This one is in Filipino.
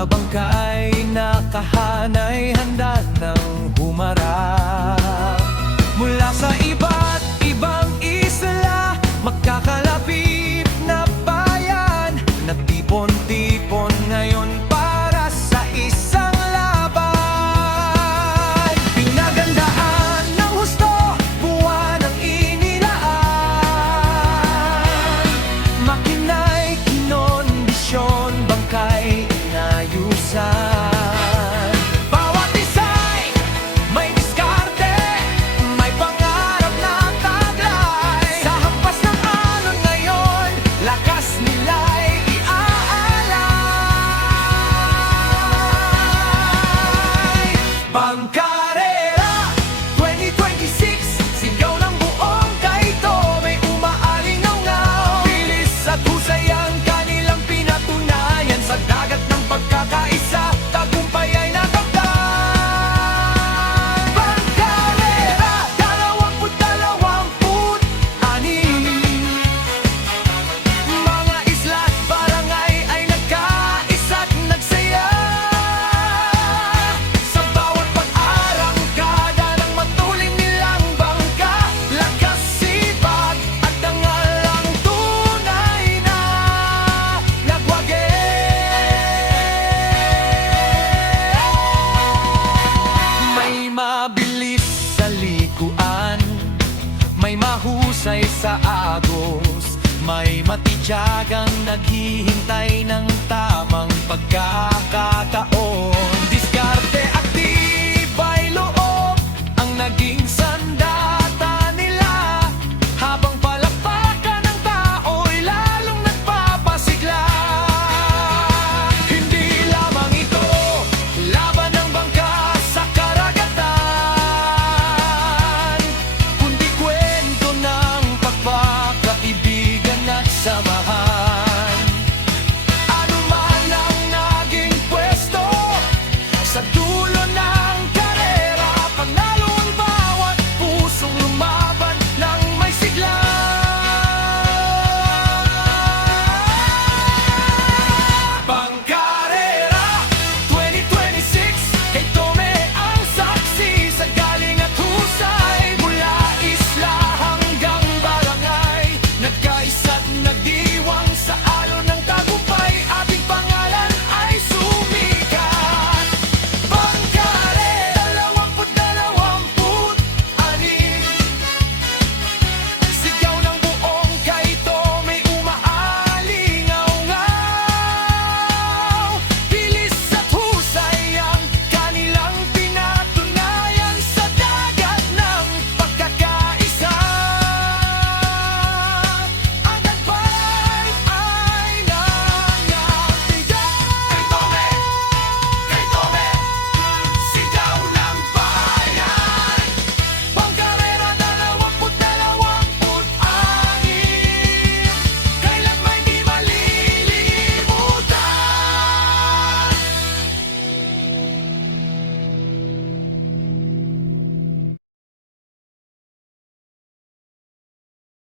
mga bangkay nakahanay, handa ng humarap. Mula sa iba't ibang isla, magkakalapit na bayan, nagtipon-tipon ngayon para sa isang laban. Pinagandaan ng husto, buwan ang inilaan, makina'y kinondisyon, bangkay inayusan. Bawat isa'y may diskarte, may pangarap na taglay. Sa hampas ng alon ngayon, lakas nila'y iaalay. Bangkarera 2026, sigaw ng buong kaito, may umaalingaw-ngaw. Bilis at husay ang kanilang pinatunayan, sa dagat ng pagkakaisa, tagumpay ay nakamtan. Bangkarera 2026, mga isla at barangay ay nagkaisa't nagsaya. Sa bawat pag-arangkada ng matulin nilang bangka, lakas, sipag at dangal ang tunay na nagwagi. May mabilis sa likuan, may mahusay sa agos, may matityagang naghihintay ng tamang pagkakataon.